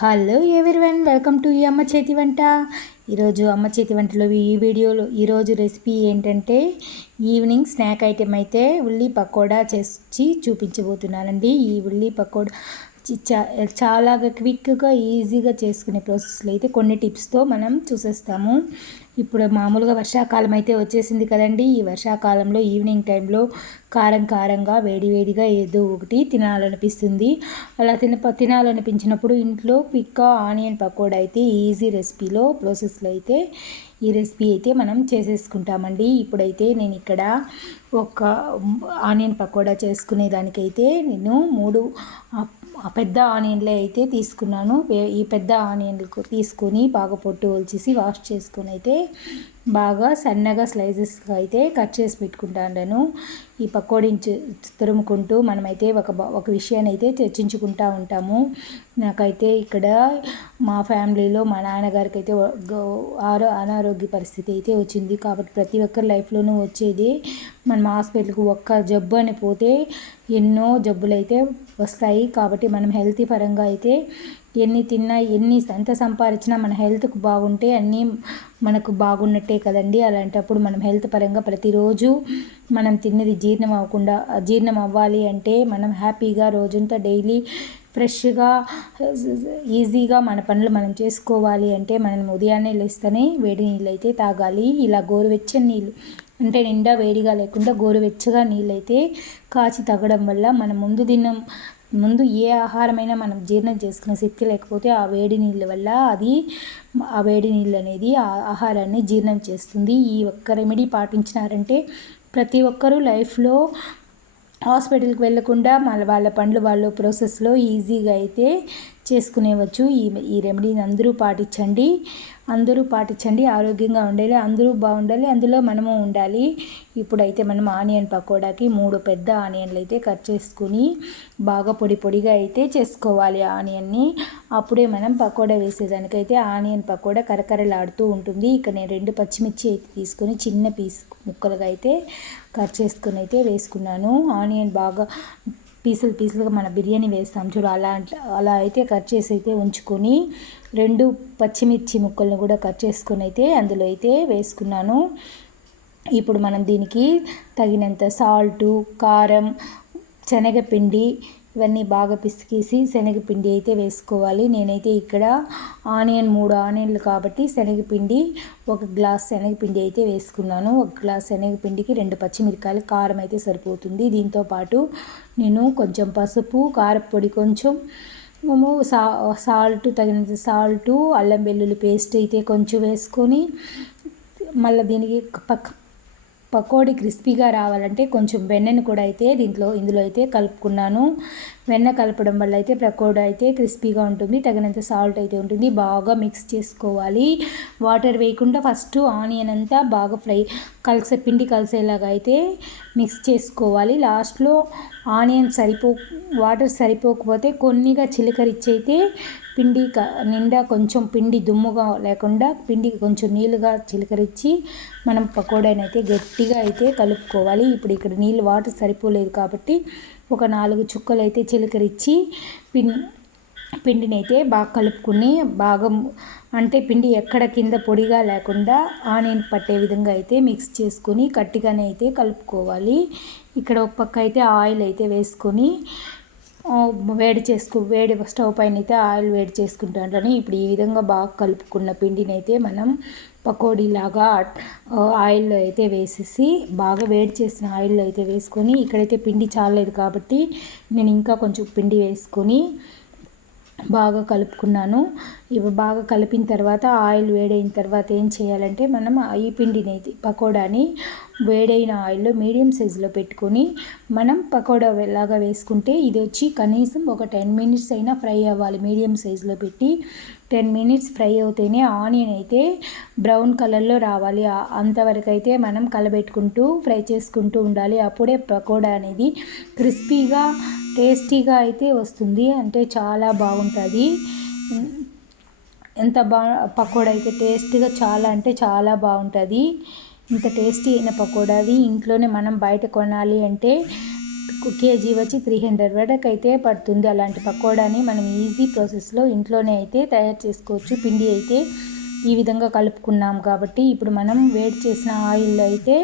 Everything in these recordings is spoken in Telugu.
హలో ఎవరివన్ వెల్కమ్ టు ఈ అమ్మ చేతి వంట. ఈరోజు అమ్మ చేతి వంటలో ఈ వీడియోలో ఈరోజు రెసిపీ ఏంటంటే ఈవినింగ్ స్నాక్ ఐటెం అయితే ఉల్లి పకోడా చేసి చూపించబోతున్నానండి. ఈ ఉల్లి పకోడా చాలా క్విక్గా ఈజీగా చేసుకునే ప్రాసెస్లో అయితే కొన్ని టిప్స్తో మనం చూసేస్తాము. ఇప్పుడు మామూలుగా వర్షాకాలం అయితే వచ్చేసింది కదండి. ఈ వర్షాకాలంలో ఈవినింగ్ టైంలో కారం కారంగా వేడివేడిగా ఏదో ఒకటి తినాలనిపిస్తుంది. అలా తిన తినాలనిపించినప్పుడు ఇంట్లో క్విక్గా ఆనియన్ పకోడా అయితే ఈజీ రెసిపీలో ప్రాసెస్లో అయితే ఈ రెసిపీ అయితే మనం చేసేసుకుంటామండి. ఇప్పుడైతే నేను ఇక్కడ ఒక ఆనియన్ పకోడా చేసుకునే దానికైతే నేను మూడు పెద్ద ఆనియన్లే అయితే తీసుకున్నాను. ఈ పెద్ద ఆనియన్లు తీసుకొని బాగా పొట్టు ఒలిచేసి వాష్ చేసుకొని అయితే బాగా సన్నగా స్లైసెస్గా అయితే కట్ చేసి పెట్టుకుంటాను ఈ పకోడీని తురుముకుంటూ మనమైతే ఒక ఒక విషయాన్ని అయితే చర్చించుకుంటూ ఉంటాము. నాకైతే ఇక్కడ మా ఫ్యామిలీలో మా నాన్నగారికి అయితే ఆరో అనారోగ్య పరిస్థితి అయితే వచ్చింది. కాబట్టి ప్రతి ఒక్కరి లైఫ్లోనూ వచ్చేది. మనం హాస్పిటల్కి ఒక్క జబ్బు అని పోతే ఎన్నో జబ్బులు అయితే వస్తాయి కాబట్టి మనం హెల్తీ పరంగా అయితే ఎన్ని తిన్నా ఎన్ని ఎంత సంపాదించినా మన హెల్త్కు బాగుంటే అన్నీ మనకు బాగున్నట్టే కదండి. అలాంటప్పుడు మనం హెల్త్ పరంగా ప్రతిరోజు మనం తిన్నది జీర్ణం అవ్వకుండా జీర్ణం అవ్వాలి అంటే మనం హ్యాపీగా రోజంతా డైలీ ఫ్రెష్గా ఈజీగా మన పనులు మనం చేసుకోవాలి అంటే మనం ఉదయాన్నే లేస్తేనే వేడి నీళ్ళు అయితే తాగాలి. ఇలా గోరువెచ్చని నీళ్ళు అంటే నిండా వేడిగా లేకుండా గోరువెచ్చగా నీళ్ళైతే కాచి తగ్గడం వల్ల మనం ముందు దినం ముందు ఏ ఆహారమైనా మనం జీర్ణం చేసుకునే శక్తి లేకపోతే ఆ వేడి నీళ్ళ వల్ల అది ఆ వేడి నీళ్ళు అనేది ఆ ఆహారాన్ని జీర్ణం చేస్తుంది. ఈ ఒక్క రెమెడీ పాటించినారంటే ప్రతి ఒక్కరూ లైఫ్లో హాస్పిటల్కి వెళ్ళకుండా మళ్ళీ వాళ్ళ పనులు వాళ్ళ ప్రాసెస్లో ఈజీగా అయితే చేసుకునేవచ్చు. ఈ ఈ రెమెడీని అందరూ పాటించండి. అందరూ పాటించండి. ఆరోగ్యంగా ఉండాలి. అందరూ బాగుండాలి. అందులో మనము ఉండాలి. ఇప్పుడైతే మనం ఆనియన్ పకోడాకి మూడు పెద్ద ఆనియన్లు అయితే కట్ చేసుకుని బాగా పొడి పొడిగా అయితే చేసుకోవాలి ఆనియన్ని. అప్పుడే మనం పకోడా వేసేదానికైతే ఆనియన్ పకోడా కరకరలాడుతూ ఉంటుంది. ఇక నేను రెండు పచ్చిమిర్చి అయితే తీసుకొని చిన్న పీస్ ముక్కలుగా అయితే కట్ చేసుకొని అయితే వేసుకున్నాను. ఆనియన్ బాగా పీసులు పీసులుగా మన బిర్యానీ వేస్తాం చూడు అలా అలా అయితే కట్ చేసి అయితే ఉంచుకొని రెండు పచ్చిమిర్చి ముక్కలను కూడా కట్ చేసుకొని అయితే అందులో అయితే వేసుకున్నాను. ఇప్పుడు మనం దీనికి తగినంత సాల్టు కారం శనగపిండి ఇవన్నీ బాగా పిసికేసి శనగపిండి అయితే వేసుకోవాలి. నేనైతే ఇక్కడ ఆనియన్ మూడు ఆనియన్లు కాబట్టి శనగపిండి ఒక గ్లాస్ శనగపిండి అయితే వేసుకున్నాను. ఒక గ్లాస్ శనగపిండికి రెండు పచ్చిమిరకాయలు కారం అయితే సరిపోతుంది. దీంతో పాటు నేను కొంచెం పసుపు కారపొడి కొంచెం మేము సా సాల్ట్ తగినంత సాల్టు అల్లం వెల్లుల్లి పేస్ట్ అయితే కొంచెం వేసుకొని మళ్ళీ దీనికి పక్క పకోడీ క్రిస్పీగా రావాలంటే కొంచెం వెన్నను కూడా అయితే దీంట్లో ఇందులో అయితే కలుపుకున్నాను. వెన్న కలపడం వల్ల అయితే పకోడీ అయితే క్రిస్పీగా ఉంటుంది తగినంత సాల్ట్ అయితే ఉంటుంది. బాగా మిక్స్ చేసుకోవాలి. వాటర్ వేయకుండా ఫస్ట్ ఆనియన్ అంతా బాగా ఫ్రై కలిసే పిండి కలిసేలాగా అయితే మిక్స్ చేసుకోవాలి. లాస్ట్లో ఆనియన్ సరిపో వాటర్ సరిపోకపోతే కొన్నిగా చిలకరిచ్చి అయితే పిండి క- నిండా కొంచెం పిండి దుమ్ముగా లేకుండా పిండి కొంచెం నీళ్ళుగా చిలకరించి మనం పకోడాని అయితే గట్టిగా అయితే కలుపుకోవాలి. ఇప్పుడు ఇక్కడ నీళ్ళు వాటర్ సరిపోలేదు కాబట్టి ఒక నాలుగు చుక్కలు అయితే చిలకరించి పిన్ పిండిని అయితే బాగా కలుపుకుని బాగా అంటే పిండి ఎక్కడ కింద పొడిగా లేకుండా ఆనియన్ పట్టే విధంగా అయితే మిక్స్ చేసుకొని గట్టిగానే అయితే కలుపుకోవాలి. ఇక్కడ ఒక పక్క అయితే ఆయిల్ అయితే వేసుకొని వేడి చేసుకు వేడి స్టవ్ పైన అయితే ఆయిల్ వేడి చేసుకుంటాను ఇప్పుడు ఈ విధంగా బాగా కలుపుకున్న పిండిని అయితే మనం పకోడీలాగా ఆయిల్లో అయితే వేసేసి బాగా వేడి చేసిన ఆయిల్లో అయితే వేసుకొని ఇక్కడైతే పిండి చాలేదు కాబట్టి నేను ఇంకా కొంచెం పిండి వేసుకొని బాగా కలుపుకున్నాను. ఇవి బాగా కలిపిన తర్వాత ఆయిల్ వేడైన తర్వాత ఏం చేయాలంటే మనం ఈ పిండిని అయితే పకోడాని వేడైన ఆయిల్లో మీడియం సైజులో పెట్టుకొని మనం పకోడా లాగా వేసుకుంటే ఇది వచ్చి కనీసం ఒక టెన్ మినిట్స్ అయినా ఫ్రై అవ్వాలి. మీడియం సైజులో పెట్టి టెన్ మినిట్స్ ఫ్రై అవుతేనే ఆనియన్ అయితే బ్రౌన్ కలర్లో రావాలి. అంతవరకు అయితే మనం కలబెట్టుకుంటూ ఫ్రై చేసుకుంటూ ఉండాలి. అప్పుడే పకోడా అనేది క్రిస్పీగా టేస్టీగా అయితే వస్తుంది. అంటే చాలా బాగుంటుంది. ఎంత బా పకోడా అయితే టేస్టీగా చాలా అంటే చాలా బాగుంటుంది. ఇంత టేస్టీ అయిన పకోడాది ఇంట్లోనే మనం బయట కొనాలి అంటే కేజీ వచ్చి త్రీ హండ్రెడ్ వరకు అయితే పడుతుంది. అలాంటి పకోడాని మనం ఈజీ ప్రాసెస్లో ఇంట్లోనే అయితే తయారు చేసుకోవచ్చు. పిండి అయితే ఈ విధంగా కలుపుకున్నాం కాబట్టి ఇప్పుడు మనం వేడి చేసిన ఆయిల్లో అయితే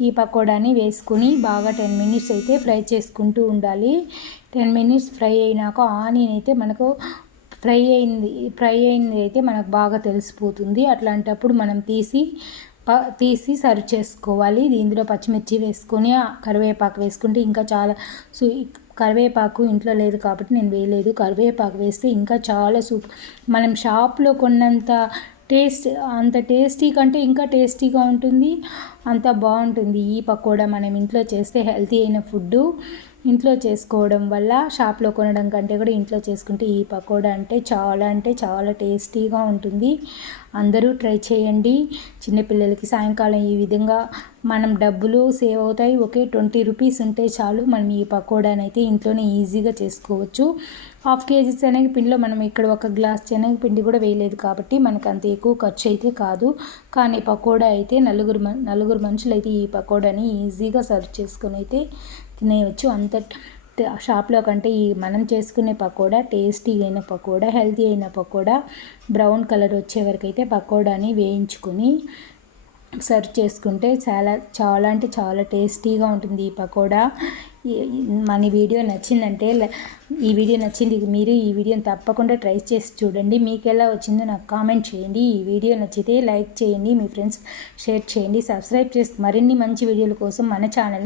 ఈ పకోడాని వేసుకుని బాగా టెన్ మినిట్స్ అయితే ఫ్రై చేసుకుంటూ ఉండాలి. టెన్ మినిట్స్ ఫ్రై అయినాక ఆనియన్ అయితే మనకు ఫ్రై అయింది ఫ్రై అయింది అయితే మనకు బాగా తెలిసిపోతుంది. అట్లాంటప్పుడు మనం తీసి ప తీసి సర్వ్ చేసుకోవాలి. దీంట్లో పచ్చిమిర్చి వేసుకొని కరివేపాకు వేసుకుంటే ఇంకా చాలా సూ కరివేపాకు ఇంట్లో లేదు కాబట్టి నేను వేయలేదు. కరివేపాకు వేస్తే ఇంకా చాలా సూప్ మనం షాప్లో కొన్నంత టేస్ట్ అంత టేస్టీ కంటే ఇంకా టేస్టీగా ఉంటుంది. అంత బాగుంటుంది ఈ పకోడా మనం ఇంట్లో చేస్తే హెల్తీ అయిన ఫుడ్డు. ఇంట్లో చేసుకోవడం వల్ల షాప్లో కొనడం కంటే కూడా ఇంట్లో చేసుకుంటే ఈ పకోడా అంటే చాలా అంటే చాలా టేస్టీగా ఉంటుంది. అందరూ ట్రై చేయండి. చిన్నపిల్లలకి సాయంకాలం ఈ విధంగా మనం డబ్బులు సేవ్ అవుతాయి. ఒకే ట్వంటీ రూపీస్ ఉంటే చాలు మనం ఈ పకోడానైతే ఇంట్లోనే ఈజీగా చేసుకోవచ్చు. హాఫ్ కేజీ శనగపిండిలో మనం ఇక్కడ ఒక గ్లాస్ శనగపిండి కూడా వేయలేదు కాబట్టి మనకు అంత ఎక్కువ ఖర్చు అయితే కాదు. కానీ పకోడా అయితే నలుగురు నలుగురు మనుషులు అయితే ఈ పకోడాని ఈజీగా సర్వ్ చేసుకొని అయితే తినేయవచ్చు అంత షాప్లో కంటే ఈ మనం చేసుకునే పకోడా టేస్టీ అయిన పకోడా హెల్తీ అయిన పకోడా బ్రౌన్ కలర్ వచ్చే వరకు అయితే పకోడాని వేయించుకొని సర్వ్ చేసుకుంటే చాలా చాలా అంటే చాలా టేస్టీగా ఉంటుంది ఈ పకోడా. మన వీడియో నచ్చిందంటే ఈ వీడియో నచ్చింది మీరు ఈ వీడియోని తప్పకుండా ట్రై చేసి చూడండి. మీకు ఎలా వచ్చిందో నాకు కామెంట్ చేయండి. ఈ వీడియో నచ్చితే లైక్ చేయండి మీ ఫ్రెండ్స్ షేర్ చేయండి సబ్స్క్రైబ్ చేసి మరిన్ని మంచి వీడియోల కోసం మన ఛానల్ని